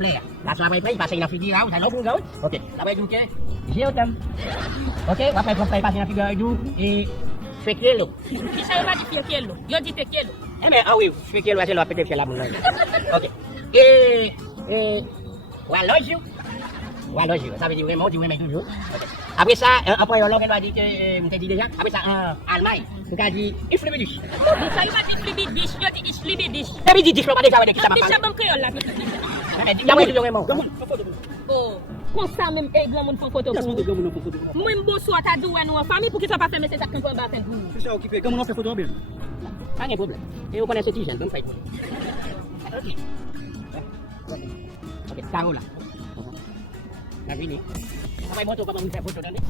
flare. Là tu après il passe une figure là, ça non gars. OK. Après du que j'ai autant. OK, après faut passer une figure du et fekelo. Ki sa yo pa di fekelo? Yo di fekelo. Eh mais ah oui, fekelo c'est là peut-être c'est là mon. OK. Et Walogio. Walogio, ça veut dire vraiment du même toujours. Après ça, après on va dire que m't'a dit déjà, après ça Allemagne, on a dit Iflibidis. Di sa yo pa di flibidish, yo di islibidish. Tapi di dislo pas déjà avec qui ça m'a Di parlé. sa bon créole la. Il y a moi toujours vraiment. Oh, kon sa même e blanc moun fon photo pou. Moi mbo so ta doué nou en famille pour ki sa pa faire ça kan kon batel pou. C'est ça occupé. Comment on fait photo bien? Pas de problème. Et vous connaissez ce jeune, donc faites. OK. OK, Carola. La vini. Ça va moto comment vous faire photo donner.